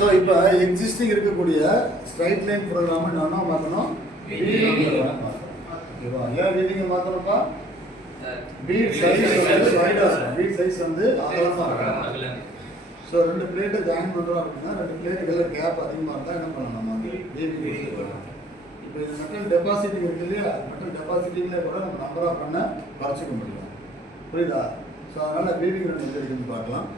So இப்போ existing இருக்கக்கூடிய straight line ப்ரோக்ராமை என்ன மாற்றணும் ஓகேவா? ஏன் வீவிங்கை மாற்றணும்ப்பா பீட் சைஸ் வந்து வைடாக பீட் சைஸ் வந்து அகலமாக இருக்கும். ஸோ ரெண்டு பிளேட்டை ஜாயின் பண்ணுறோம் அப்படின்னா ரெண்டு பிளேட்டுகளில் கேப் அதிகமாக இருந்தால் என்ன பண்ணலாம்? நம்ம இப்போ இது மெட்டல் டெபாசிட்டிங் இருக்கு இல்லையா? மெட்டல் டெபாசிட்டிங்லேயே கூட நம்ம நம்பர் ஆஃப் பண்ண குறைச்சிக்க முடியும் புரியுதா? ஸோ அதனால் வீவிங் ரெண்டு பார்க்கலாம்.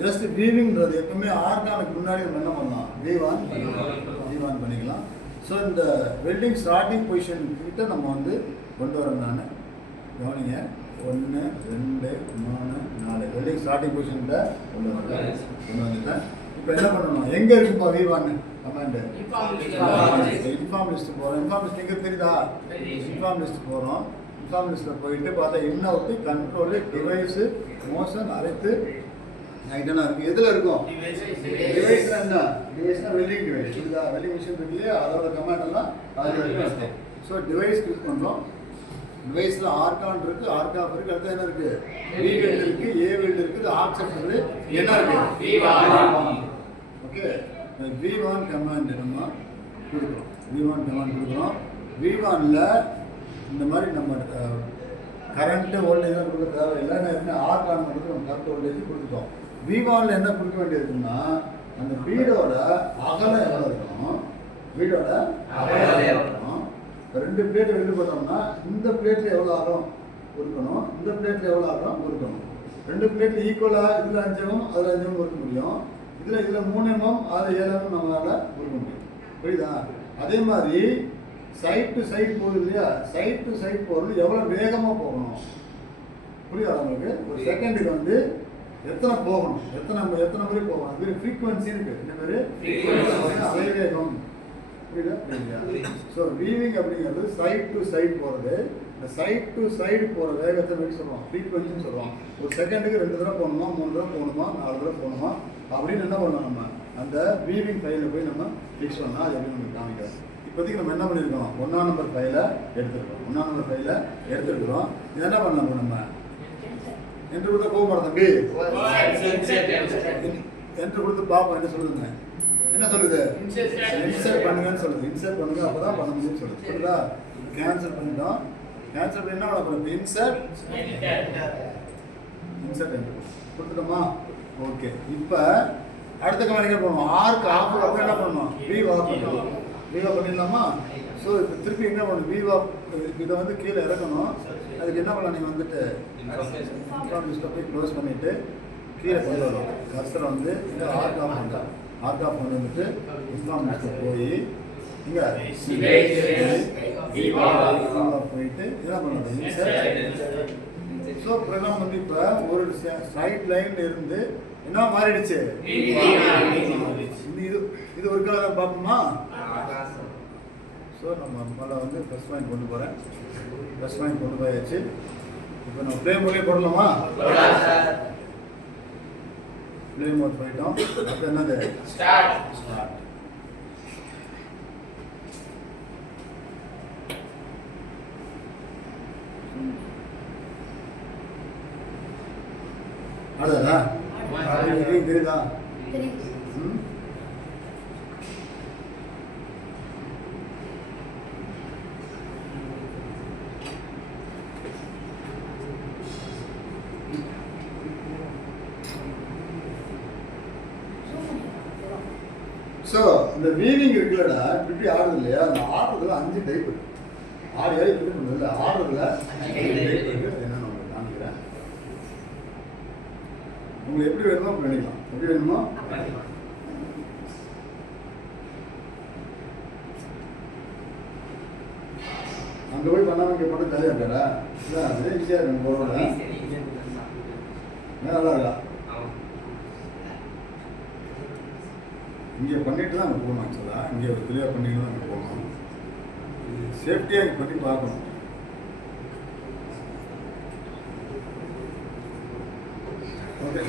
ஜஸ்ட் வீவிங்ன்றது எப்பவுமே ஆர்கானுக்கு முன்னாடி நம்ம என்ன பண்ணலாம்? வீவ் ஆன் வீவ் ஆன் பண்ணிக்கலாம். ஸோ இந்த வெல்டிங் ஸ்டார்டிங் பொசிஷன் கிட்ட நம்ம வந்து கொண்டு வரேன் நான். கவனிங்க. ஒன்று ரெண்டு மூணு நாலு. வெல்டிங் ஸ்டார்டிங் பொசிஷன்ல கொண்டு வந்துட்டேன் கொண்டு வந்துட்டேன். இப்போ என்ன பண்ணணும்? எங்கே இருக்குப்பா weave on command inform list போகிறோம் இன்ஃபார்ம் லிஸ்ட் எங்கே தெரியுதா? இன்ஃபார்ம் லிஸ்ட் போகிறோம் இன்ஃபார்ம் லிஸ்ட்டில் போயிட்டு பார்த்தா என்ன அவுட்டு கண்ட்ரோலு டிவைஸு மோஷன் அனைத்து ஐட்டம்லாம் இருக்குது எதில் இருக்கும்? டிவைஸ்னா என்ன டிவைஸ்னா வெல்டிங் டிவைஸ் புரியுதா? வெல்டிங் மிஷின் இருக்கு இல்லையா? அதோட கமாண்ட் எல்லாம் அதில் ஸோ டிவைஸ் கிளிக் பண்ணுறோம் டிவைஸில் ஆர்கான் இருக்கு. ஆர்காப் இருக்கு. அடுத்து என்ன இருக்கு? வி வெல்ட் இருக்கு. ஏ வெல்ட் இருக்குது. ஆக்செப்ட் இருக்கு. என்ன இருக்கு? ஓகே வி ஒன் கமாண்ட் நம்ம கொடுக்குறோம். வி ஒன் கமாண்ட் கொடுக்குறோம். வி ஒனில் இந்த மாதிரி நம்ம கரண்ட்டு வோல்டேஜ்லாம் கொடுக்க தேவையில்லை. நான் என்ன ஆர் கான் மட்டும் நம்ம கரண்ட் வோல்டேஜ் கொடுத்துட்டோம். வி ஒனில் என்ன கொடுக்க வேண்டியதுன்னா அந்த வீடோட அகலம் எவ்வளோ இருக்கணும்? வீடோட அகலம் இப்ப ரெண்டு பிளேட் வெல்டு போட்டோம்னா இந்த பிளேட்டில் எவ்வளோ அகலம் இருக்கணும்? இந்த பிளேட்டில் எவ்வளோ அகலம் இருக்கணும்? ரெண்டு பிளேட்ல ஈக்குவலாக இதில் அஞ்சமும் அதில் அஞ்சமும் இருக்க முடியும். இதில் இதில் மூணு எம்எம் அதில் ஏழு எம்எம் நம்மளால் கொடுக்க முடியும். புரியுதா? அதே மாதிரி சைட் டு சைட் போகுது இல்லையா? சைட் டு சைட் போகிறது எவ்வளோ வேகமாக போகணும்? புரியுதா உங்களுக்கு? ஒரு செகண்டுக்கு வந்து எத்தனை போகணும்? எத்தனை எத்தனை முறை போகணும்? அது ஃப்ரீக்வன்சி இருக்கு. இந்த மாதிரி அலைவேகம். புரியுதா? ஸோ வீவிங் அப்படிங்கிறது சைட் டு சைட் போகிறது இந்த சைட் டு சைடு போகிற வேகத்தை எப்படி சொல்லுவோம் ஃப்ரீக்வன்சின்னு சொல்லுவோம் ஒரு செகண்டுக்கு ரெண்டு தடவை போகணுமா மூணு தடவை போகணுமா நாலு தடவை போகணுமா அப்படின்னு என்ன பண்ணலாம் நம்ம? அந்த வீவிங் ஃபைலில் போய் நம்ம ஃபிக்ஸ் பண்ணால் அது எப்படி நமக்கு காமிக்கிறோம் இப்போதைக்கு நம்ம என்ன பண்ணியிருக்கோம் ஒன்றாம் நம்பர் ஃபைலை எடுத்துருக்கோம். ஒன்றாம் நம்பர் ஃபைலை எடுத்துருக்குறோம். இது என்ன பண்ணலாம் நம்ம? என்று கொடுத்த போக தம்பி. என்று கொடுத்து பார்ப்போம் என்ன சொல்லுதுங்க? என்ன சொல்லுது? இன்சர்ட் பண்ணுங்கன்னு சொல்லுது. இன்சர்ட் பண்ணுங்க அப்பதான் பண்ண முடியும்னு சொல்லுது. புரியுதா? கேன்சல் பண்ணிட்டோம். கேன்சல் பண்ணி என்ன பண்ண போறோம் இன்சர்ட் இன்சர்ட் என்று கொடுத்துட்டோமா? ஓகே இப்போ அடுத்த கவனிக்க போகணும். ஆர்க்கு ஆஃப் என்ன பண்ணணும்? வீவ் ஆஃப் பண்ணணும். வீவ் ஆஃப் பண்ணிடலாமா? ஸோ இப்போ திருப்பி என்ன பண்ணணும் வீவ் இதை வந்து கீழே இறக்கணும். அதுக்கு என்ன பண்ணலாம்? நீங்கள் வந்துட்டு இன்ஃபார்ம் லிஸ்ட்டில் போய் க்ளோஸ் பண்ணிவிட்டு கீழே கொண்டு வரும் கர்சரை வந்து இங்கே ஆர்க் ஆஃப் பண்ணுறோம் ஆர்க் ஆஃப் கொண்டு வந்துட்டு இன்ஃபார்ம் லிஸ்ட்டில் போய் இங்கே போயிட்டு என்ன பண்ணுறது ஸோ ப்ரோக்ராம் வந்து இப்போ ஒரு ஸ்ட்ரைட் லைன்ல இருந்து என்ன மாறிடுச்சு? இது இது இது ஒரு காலம் பார்ப்போமா? ஸோ நம்ம முதல்ல வந்து ப்ளஸ் பாயிண்ட் கொண்டு போகிறேன் ப்ளஸ் பாயிண்ட் கொண்டு போயாச்சு. இப்போ நம்ம ப்ளே மோட்லேயே போடலாமா? ப்ளே மோட் போயிட்டோம். அது என்னது? ஸ்டார்ட் அடுதா தெரியுதா ம் ஸோ இந்த வீவிங் இருக்குல்லடா இப்படி ஆடுது இல்லையா? அந்த ஆடுறதுல அஞ்சு டைப் இருக்கு. ஆறு ஏழு இப்படி பண்ணுறதுல ஆடுறதுல என்னன்னு உங்களுக்கு காமிக்கிறேன். உங்களுக்கு எப்படி வேணுமோ பண்ணிக்கலாம். எப்படி வேணுமோ? அங்கே போய் பண்ணாமல் இங்கே போட்டு தலையாக இருக்கடா இல்லை அது. ஈஸியாக இருக்கும் போகிறோட நல்லா இருக்கா? இங்கே பண்ணிட்டு தான் அங்கே போகணும் ஆக்சுவலாக இங்கே ஒரு கிளியர் பண்ணிட்டு தான் அங்கே போகணும். சேஃப்டியாக இங்கே பண்ணி பார்க்கணும். ஓகே